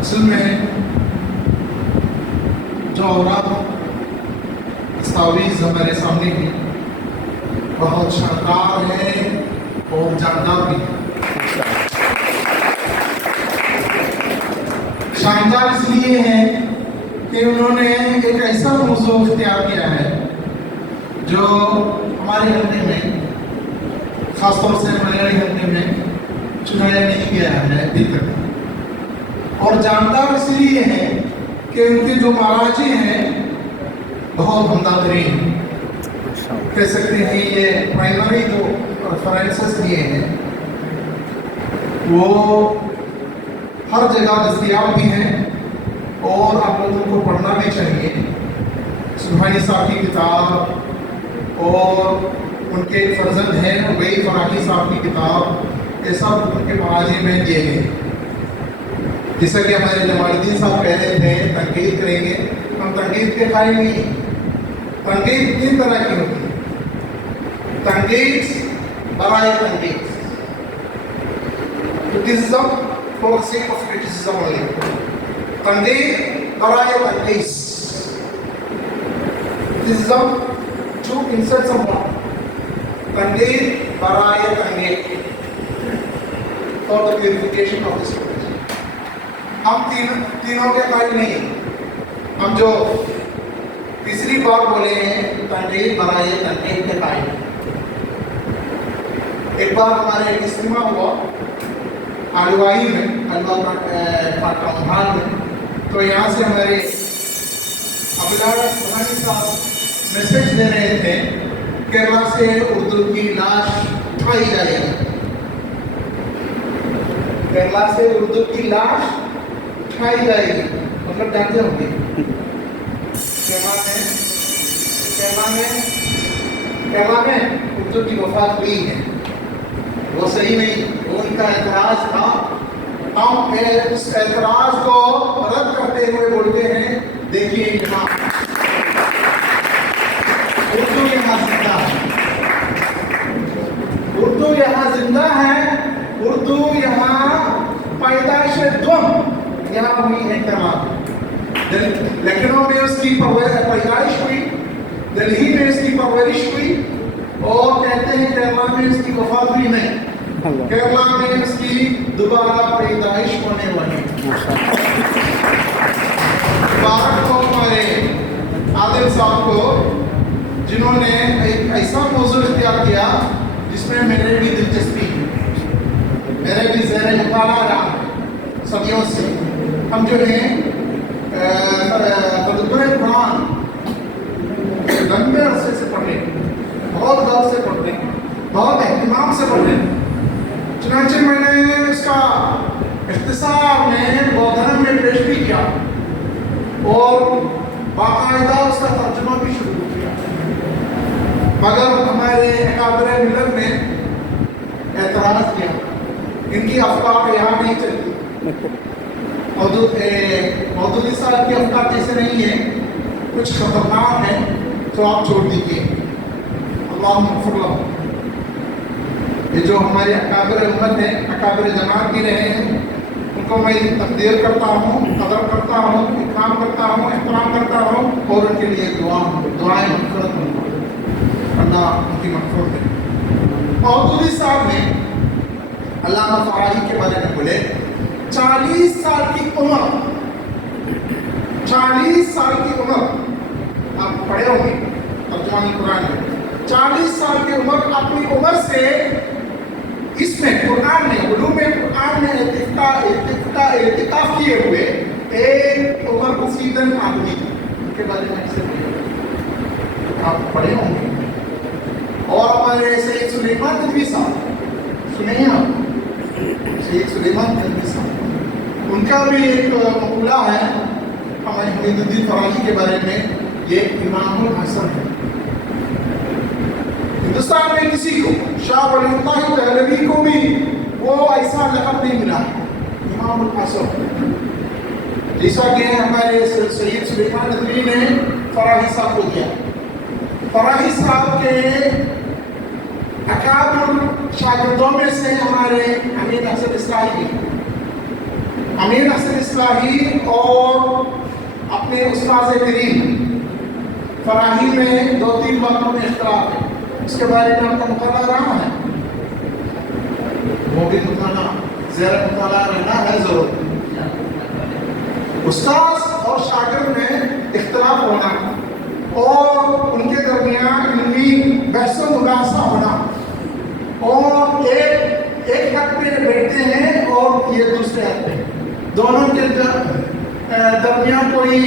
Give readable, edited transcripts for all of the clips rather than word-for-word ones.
اصل میں جو اوراق دستاویز ہمارے سامنے ہیں بہت شاندار ہے اور جاندار بھی ہے۔ شاندار اس لیے ہے کہ انہوں نے ایک ایسا موضوع اختیار کیا ہے جو ہمارے حلقے میں، خاص طور سے ملیالی حلقے میں چنایا نہیں گیا ہے ابھی تک، اور جاندار اس لیے ہے کہ ان کے جو مراجع ہیں بہت عمدہ ترین ہیں۔ کہہ سکتے ہیں یہ پرائمری جو ریفرنسز دیے ہیں وہ ہر جگہ دستیاب بھی ہیں اور آپ لوگوں کو پڑھنا بھی چاہیے۔ سبحانی صاحب کی کتاب اور ان کے فرزند ہیں عبید فراقی صاحب کی کتاب، یہ سب ان کے مراجع میں دیے گئے۔ جیسا کہ ہمارے جمال الدین صاحب کہہ رہے تھے تنقید کریں گے، ہم تنقید کے قائل نہیں۔ تنقید تین طرح کی ہوتی ہے، تنقید برائے تنقید، criticism for the sake of criticism only، تنقید برائے تنقید، criticism to insult someone، تنقید برائے تنقید for the purification of the spirit۔ ہم تینوں کے قائل نہیں۔ ہم جو تیسری بار بولے ہیں تنقید برائے تنقید کے قائل۔ ایک بار ہمارے ایک اجتماع ہوا آلوائی میں، ٹاؤن ہال میں، تو یہاں سے ہمارے ابوالعلا سبحانی صاحب میسج دے رہے تھے کیرلا سے اردو کی لاش اٹھائی جائے گی، کیرلا سے اردو کی لاش اٹھائی جائے گی، مطلب جانتے ہوں گے کیرلا میں اردو کی وفات ہوئی ہے، وہ صحیح نہیں، وہ ان کا اعتراض تھا۔ ہم اس اعتراض کو رد کرتے ہوئے بولتے ہیں دیکھیے یہاں اردو یہاں زندہ ہے، اردو یہاں زندہ ہے، اردو یہاں پیدائش دوم یہاں ہوئی ہے کیرلا۔ لکھنؤ میں اس کی پیدائش ہوئی، دلہی میں اس کی پرورش ہوئی، اور کہتے ہیں کیرلا میں اس کی وفات ہوئی نہیں، کیرلا میں اس کی دوبارہ پیدائش ہونے والی۔ مبارک ہو ہمارے عادل صاحب کو جنہوں نے ایک ایسا موضوع اختیار کیا جس میں میرے بھی دلچسپی ہے، میرے بھی زیر مطالعہ رہا ہے صدیوں سے۔ ہم جو ہیں تدبر قرآن لمبے عرصے سے پڑھ رہے ہیں، بہت غور سے پڑھ رہے ہیں، بہت اہتمام سے پڑھ رہے ہیں۔ چنانچہ میں نے اس کا اختصار میں بودھرم میں پیش بھی کیا اور باقاعدہ اس کا ترجمہ بھی شروع کیا، مگر ہمارے اکابر ملت نے اعتراض کیا، ان کی افکار یہاں نہیں چلتی، مودودی صاحب کی افکار جیسے نہیں ہیں، کچھ خطرناک ہیں، تو آپ چھوڑ دیجیے، اللہم اغفر لہم۔ یہ جو ہمارے اکابر امت ہیں، اکابر جماعت بھی رہے ہیں، ان کو میں تقدیر کرتا ہوں، قدر کرتا ہوں، اکرام کرتا ہوں، احترام کرتا ہوں، اور ان کے لیے دعائیں مغفرت کرتا ہوں، اللہ ان کی مغفرت کرے۔ مودودی صاحب نے علامہ فراہی کے بارے میں بولے 40 سال کی عمر، 40 سال کی عمر، آپ پڑھے ہوں گے ترجمانی قرآن میں، 40 سال کی عمر، اپنی عمر سے اس میں قرآن نے، علوم قرآن میں ارتکاف کیے ہوئے ایک عمر مفیدن آدمی ان کے بارے میں سے آپ پڑھے ہوں گے۔ اور ہمارے سید سلیمان ندوی صاحب سنے ہیں آپ، سید سلیمان ندوی صاحب، ان کا بھی ایک مقولہ ہے ہمارے حمید الدین فراہی کے بارے میں، یہ امام الحسن ہے۔ ہندوستان میں کسی کو، شاہ ولی اللہ دہلوی کو بھی وہ ایسا لقب نہیں ملا، امام الحسن، جیسا کہ ہمارے سید سلیمان ندوی نے فراہی صاحب کو دیا۔ فراہی صاحب کے اکابر شاگردوں میں سے ہمارے حمید حسن اسلائی، امین حسن اصلاحی اور اپنے استاذ کریم فراہی میں 2-3 باتوں میں اختلاف ہے. اس کے بارے میں آپ کا مطالعہ رہا ہے، وہ بھی مطالعہ زیر مطالعہ رہنا ہے ضرور. استاذ اور شاگرد میں اختلاف ہونا اور ان کے درمیان علمی بحث و مباحثہ ہونا، اور ایک حق پہ بیٹھتے ہیں اور یہ دوسرے حق پہ، دونوں کے درمیان کوئی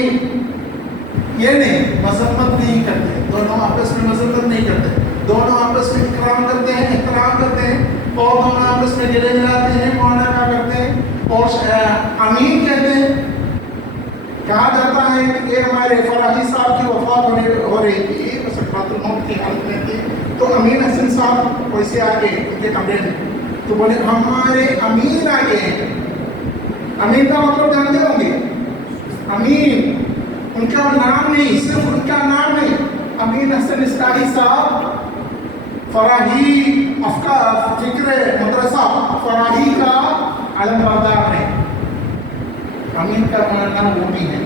یہ نہیں، مذمت نہیں کرتے، دونوں آپس میں مذمت نہیں کرتے، دونوں آپس میں احترام کرتے ہیں اور دونوں آپس میں گلے ملاتے ہیں، معانقہ کرتے ہیں اور امین کہتے ہیں. کہا جاتا ہے کہ ہمارے فراہی صاحب کی وفات ہو رہی تھی، سکرات الموت کی حالت میں تھی، تو امین حسن صاحب ویسے آگے ان کے کمرے میں تو بولے ہمارے امین آگے ہیں. امین کا مطلب جانتے ہوں گے، امین ان کا نام نہیں، صرف ان کا نام نہیں. امین حسن اصلاحی صاحب فراہی فکر مدرسہ فراہی کا علم بردار ہے. امین کا نام وہ بھی ہے،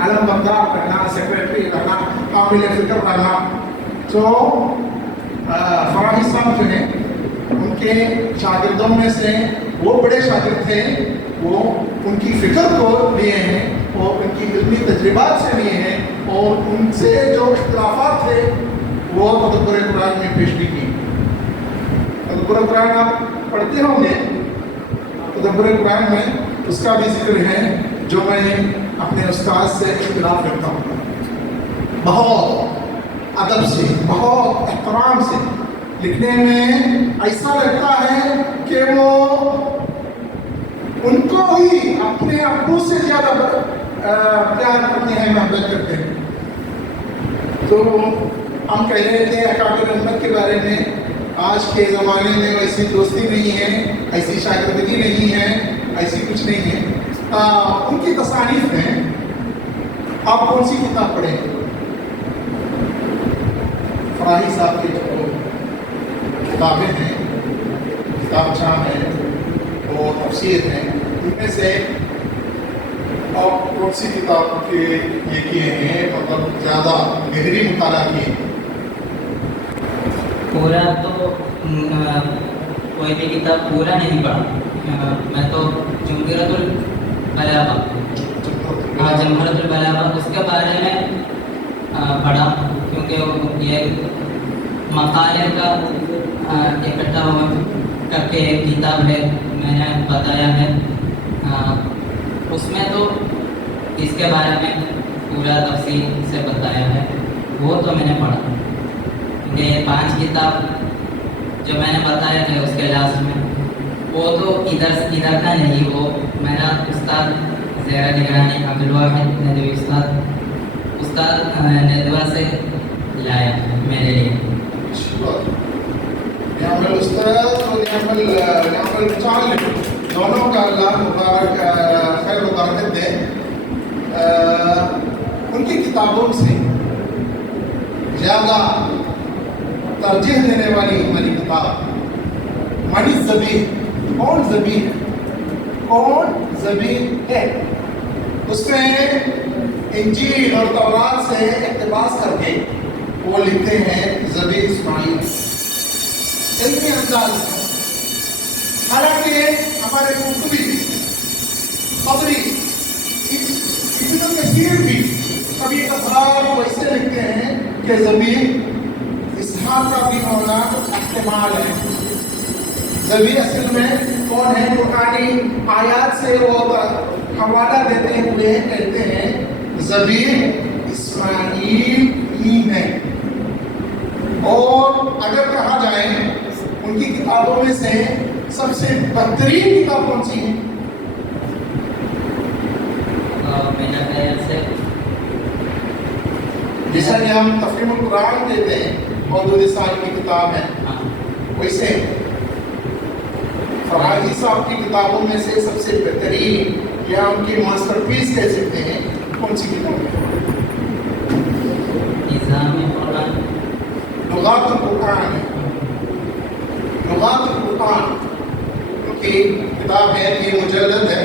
علم بردار کرنا، سیکریٹری کرنا، قابل فکر کرنا. تو فراہی صاحب جو ہیں ان کے شاگردوں میں سے وہ بڑے شاگرد تھے، وہ ان کی فکر کو لیے ہیں اور ان کی علمی تجربات سے لیے ہیں، اور ان سے جو اختلافات تھے وہ تدبر قرآن میں پیش بھی کی. تدبر قرآن آپ پڑھتے ہوں گے، تدبر قرآن میں اس کا بھی ذکر ہے جو میں اپنے استاد سے اختلاف رکھتا ہوں. بہت ادب سے، بہت احترام سے لکھنے میں ایسا لگتا ہے کہ وہ ان کو ہی اپنے ابو سے زیادہ پیار کرتے ہیں، محبت کرتے ہیں. تو ہم کہہ رہے تھے اکابر امت کے بارے میں، آج کے زمانے میں ایسی دوستی نہیں ہے، ایسی شاگردگی نہیں ہے، ایسی کچھ نہیں ہے. ان کی تصانیف میں آپ کون سی کتاب پڑھیں؟ فراہی صاحب کی جو کتابیں ہیں، کتاب شاہ ہے اور تفسیر ہیں، ان میں سے آپ کون سی کتاب کے یہ کیے ہیں، مطلب زیادہ گہری مطالعہ کیے؟ پورا تو کوئی بھی کتاب پورا نہیں پڑھا میں تو. جمہورت البلاغہ، جمہورت البلاغہ اس کے بارے میں پڑھا، کیونکہ یہ مقالے کا اکٹھا ہوا کر کے ایک کتاب ہے، میں نے بتایا ہے. اس میں تو اس کے بارے میں پورا تفصیل سے بتایا ہے، وہ تو میں نے پڑھا. یہ 5 کتاب جو میں نے بتایا تھا اس کے لاسٹ میں، وہ تو ادھر کا نہیں، وہ میرا استاد زیر نگرانی عبدالواحد ندوی استاد ندوہ سے لایا میرے لیے. نعم الاستاذ و نعم المتعلم، دونوں کا اللہ مبارک خیر و برکت دے. ان کی کتابوں سے زیادہ ترجیح دینے والی ہماری کتاب منی زبین. کون زبین ہے؟ کون زبین ہے؟ اس میں انجیل اور تورات سے اقتباس کر کے وہ لکھتے ہیں زبین اسماعیل. علمی انداز میں، حالانکہ ہمارے قرطبی قبری ابن کثیر بھی کبھی کبھار ویسے لکھتے ہیں کہ زبین اسحاق کا بھی ہونا احتمال ہے. زبین اصل میں کون ہے؟ قرآنی آیات سے وہ حوالہ دیتے ہوئے کہتے ہیں زبین اسماعیل ہی ہے. اور اگر کہا جائے ان کی کتابوں میں سے سب سے بہترین کتاب کون سی ہے؟ میرا خیال سے جیسا کہ ہم تفہیم القرآن کہتے ہیں، مودود سال کی کتاب ہے، ویسے فراہی صاحب کی کتابوں میں سے سب سے بہترین یا ان کی ماسٹر پیس کہہ سکتے ہیں کون سی کتاب ہے؟ نظام قرآن، لغات القرآن ہے. لغات القرآن کی کتاب ہے، یہ مجلد ہے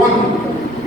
1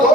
2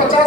50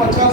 50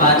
5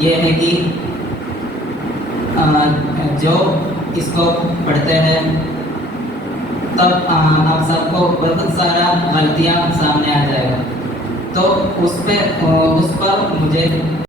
یہ ہے کہ جو اس کو پڑھتے ہیں تب آپ سب کو بہت سارا غلطیاں سامنے آ جائے گا، تو اس پر مجھے